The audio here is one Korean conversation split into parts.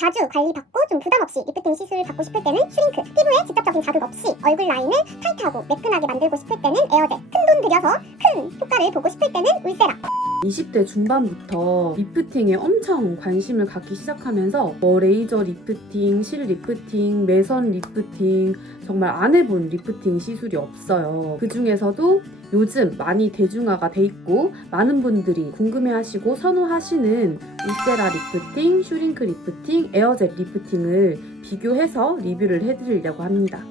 자주 관리받고 좀 부담 없이 리프팅 시술을 받고 싶을 때는 슈링크, 피부에 직접적인 자극 없이 얼굴 라인을 타이트하고 매끈하게 만들고 싶을 때는 에어젤, 큰 돈 들여서 큰 효과를 보고 싶을 때는 울세라. 20대 중반부터 리프팅에 엄청 관심을 갖기 시작하면서 뭐 레이저 리프팅, 실 리프팅, 매선 리프팅 정말 안 해본 리프팅 시술이 없어요. 그 중에서도 요즘 많이 대중화가 돼 있고 많은 분들이 궁금해하시고 선호하시는 울세라 리프팅, 슈링크 리프팅, 에어젯 리프팅을 비교해서 리뷰를 해드리려고 합니다.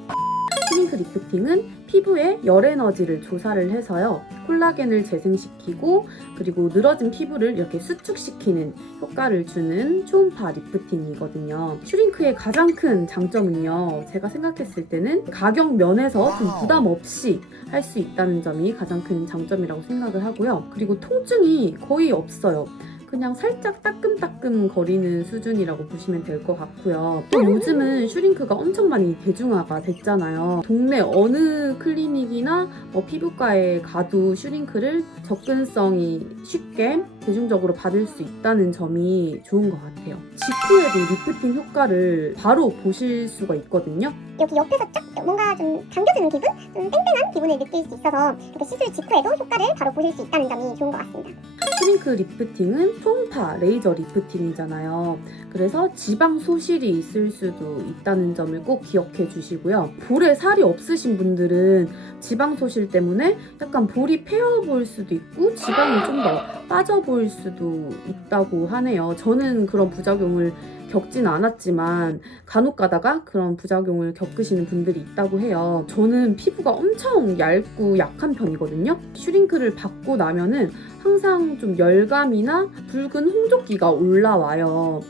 슈링크 리프팅은 피부에 열 에너지를 조사를 해서요. 콜라겐을 재생시키고 그리고 늘어진 피부를 이렇게 수축시키는 효과를 주는 초음파 리프팅이거든요. 슈링크의 가장 큰 장점은요. 제가 생각했을 때는 가격 면에서 좀 부담 없이 할 수 있다는 점이 가장 큰 장점이라고 생각을 하고요. 그리고 통증이 거의 없어요. 그냥 살짝 따끔따끔 거리는 수준이라고 보시면 될 것 같고요. 또 요즘은 슈링크가 엄청 많이 대중화가 됐잖아요. 동네 어느 클리닉이나 뭐 피부과에 가도 슈링크를 접근성이 쉽게 대중적으로 받을 수 있다는 점이 좋은 것 같아요. 직후에도 리프팅 효과를 바로 보실 수가 있거든요. 여기 옆에서 쫙 뭔가 좀 당겨지는 기분? 좀 땡땡한 기분을 느낄 수 있어서 이렇게 시술 직후에도 효과를 바로 보실 수 있다는 점이 좋은 것 같습니다. 슈링크 리프팅은 초음파 레이저 리프팅이잖아요. 그래서 지방 소실이 있을 수도 있다는 점을 꼭 기억해 주시고요. 볼에 살이 없으신 분들은 지방 소실 때문에 약간 볼이 패어 보일 수도 있고 지방이 좀 더 빠져 보일 수도 있다고 하네요. 저는 그런 부작용을 겪진 않았지만 간혹 가다가 그런 부작용을 겪으시는 분들이 있다고 해요. 저는 피부가 엄청 얇고 약한 편이거든요. 슈링크를 받고 나면은 항상 좀 열감이나 붉은 홍조기가 올라와요.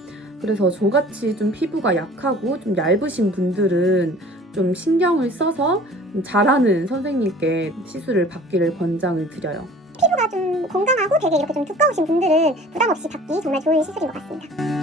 그래서 저같이 좀 피부가 약하고 좀 얇으신 분들은 좀 신경을 써서 좀 잘하는 선생님께 시술을 받기를 권장을 드려요. 피부가 좀 건강하고 되게 이렇게 좀 두꺼우신 분들은 부담 없이 받기 정말 좋은 시술인 것 같습니다.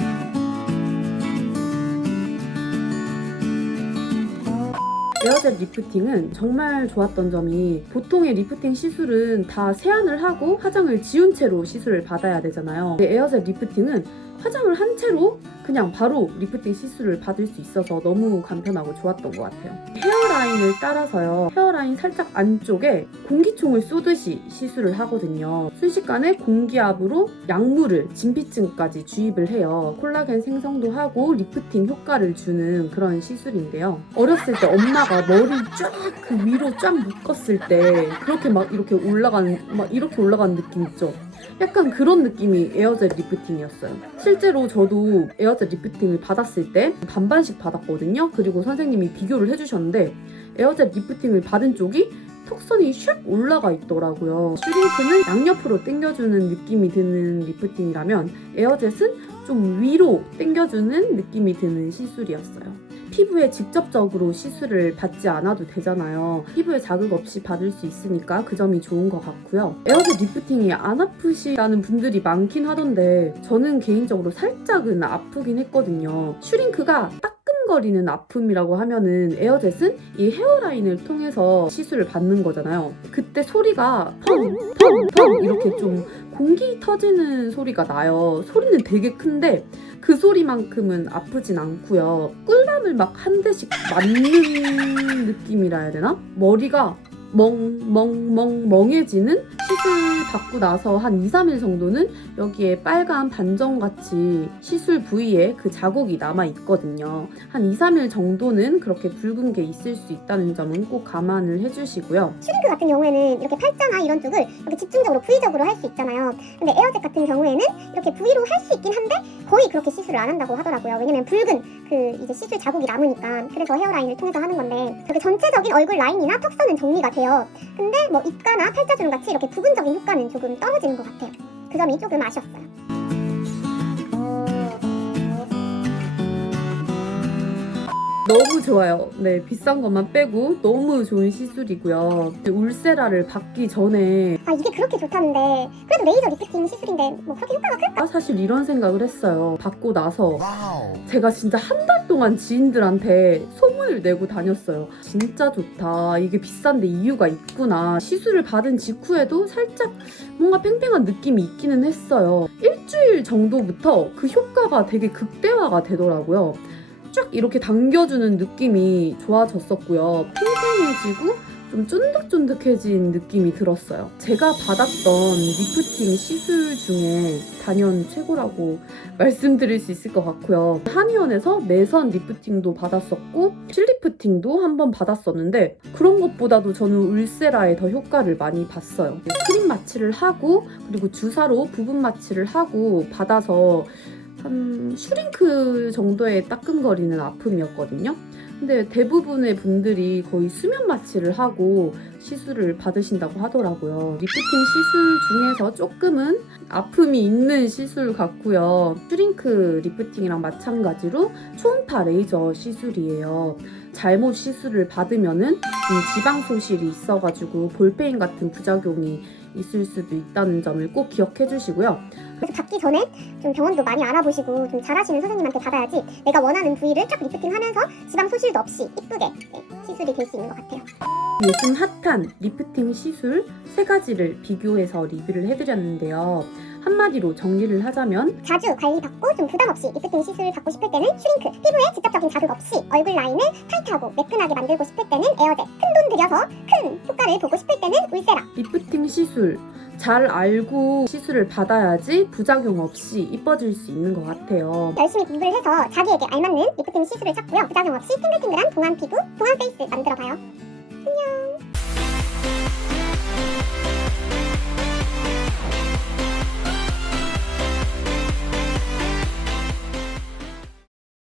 에어젯 리프팅은 정말 좋았던 점이 보통의 리프팅 시술은 다 세안을 하고 화장을 지운 채로 시술을 받아야 되잖아요. 에어젯 리프팅은 화장을 한 채로 그냥 바로 리프팅 시술을 받을 수 있어서 너무 간편하고 좋았던 것 같아요. 헤어라인을 따라서요. 헤어라인 살짝 안쪽에 공기총을 쏘듯이 시술을 하거든요. 순식간에 공기압으로 약물을 진피층까지 주입을 해요. 콜라겐 생성도 하고 리프팅 효과를 주는 그런 시술인데요. 어렸을 때 엄마가 머리 쫙 그 위로 쫙 묶었을 때 그렇게 막 이렇게 올라가는 막 이렇게 올라가는 느낌 있죠. 약간 그런 느낌이 에어젯 리프팅이었어요. 실제로 저도 에어젯 리프팅을 받았을 때 반반씩 받았거든요. 그리고 선생님이 비교를 해주셨는데 에어젯 리프팅을 받은 쪽이 턱선이 슉 올라가 있더라고요. 슈링크는 양옆으로 당겨주는 느낌이 드는 리프팅이라면 에어젯은 좀 위로 당겨주는 느낌이 드는 시술이었어요. 피부에 직접적으로 시술을 받지 않아도 되잖아요. 피부에 자극 없이 받을 수 있으니까 그 점이 좋은 것 같고요. 에어젯 리프팅이 안 아프시다는 분들이 많긴 하던데 저는 개인적으로 살짝은 아프긴 했거든요. 슈링크가 따끔거리는 아픔이라고 하면은 에어젯은 이 헤어라인을 통해서 시술을 받는 거잖아요. 그때 소리가 펑, 펑, 펑 이렇게 좀 공기 터지는 소리가 나요. 소리는 되게 큰데 그 소리만큼은 아프진 않고요. 꿀밤을 막 한 대씩 맞는 느낌이라 해야 되나? 머리가 멍 멍 멍 멍해지는 시술 받고 나서 한 2, 3일 정도는 여기에 빨간 반점같이 시술 부위에 그 자국이 남아 있거든요. 한 2, 3일 정도는 그렇게 붉은 게 있을 수 있다는 점은 꼭 감안을 해주시고요. 슈링크 같은 경우에는 이렇게 팔자나 이런 쪽을 이렇게 집중적으로 부위적으로 할 수 있잖아요. 근데 에어젯 같은 경우에는 이렇게 부위로 할 수 있긴 한데 거의 그렇게 시술을 안 한다고 하더라고요. 왜냐면 붉은 그 이제 시술 자국이 남으니까 그래서 헤어라인을 통해서 하는 건데 이렇게 전체적인 얼굴 라인이나 턱선은 정리가 돼요. 근데 뭐 입가나 팔자주름 같이 이렇게 부분적인 효과는 조금 떨어지는 것 같아요. 그 점이 조금 아쉬웠어요. 좋아요. 네, 비싼 것만 빼고 너무 좋은 시술이고요. 울세라를 받기 전에 아 이게 그렇게 좋다는데 그래도 레이저 리프팅 시술인데 뭐 그렇게 효과가 클까? 아, 사실 이런 생각을 했어요. 받고 나서. 제가 진짜 한 달 동안 지인들한테 소문을 내고 다녔어요. 진짜 좋다. 이게 비싼데 이유가 있구나. 시술을 받은 직후에도 살짝 뭔가 팽팽한 느낌이 있기는 했어요. 일주일 정도부터 그 효과가 되게 극대화가 되더라고요. 쫙 이렇게 당겨주는 느낌이 좋아졌었고요. 팽팽해지고 좀 쫀득쫀득해진 느낌이 들었어요. 제가 받았던 리프팅 시술 중에 단연 최고라고 말씀드릴 수 있을 것 같고요. 한의원에서 매선 리프팅도 받았었고 실리프팅도 한번 받았었는데 그런 것보다도 저는 울세라에 더 효과를 많이 봤어요. 크림 마취를 하고 그리고 주사로 부분 마취를 하고 받아서 한 슈링크 정도의 따끔거리는 아픔이었거든요. 근데 대부분의 분들이 거의 수면 마취를 하고 시술을 받으신다고 하더라고요. 리프팅 시술 중에서 조금은 아픔이 있는 시술 같고요. 슈링크 리프팅이랑 마찬가지로 초음파 레이저 시술이에요. 잘못 시술을 받으면은 이 지방 소실이 있어가지고 볼페인 같은 부작용이 있을 수도 있다는 점을 꼭 기억해 주시고요. 그래서 받기 전에 좀 병원도 많이 알아보시고 좀 잘하시는 선생님한테 받아야지 내가 원하는 부위를 쫙 리프팅하면서 지방 소실도 없이 이쁘게 네, 시술이 될 수 있는 것 같아요. 요즘 핫한 리프팅 시술 세 가지를 비교해서 리뷰를 해드렸는데요. 한마디로 정리를 하자면 자주 관리받고 좀 부담 없이 리프팅 시술 받고 싶을 때는 슈링크, 피부에 직접적인 자극 없이 얼굴 라인을 타이트하고 매끈하게 만들고 싶을 때는 에어제, 큰돈 들여서 큰 효과를 보고 싶을 때는 울세라. 리프팅 시술 잘 알고 시술을 받아야지 부작용 없이 이뻐질 수 있는 것 같아요. 열심히 공부를 해서 자기에게 알맞는 리프팅 시술을 찾고요. 부작용 없이 탱글탱글한 동안 피부, 동안 페이스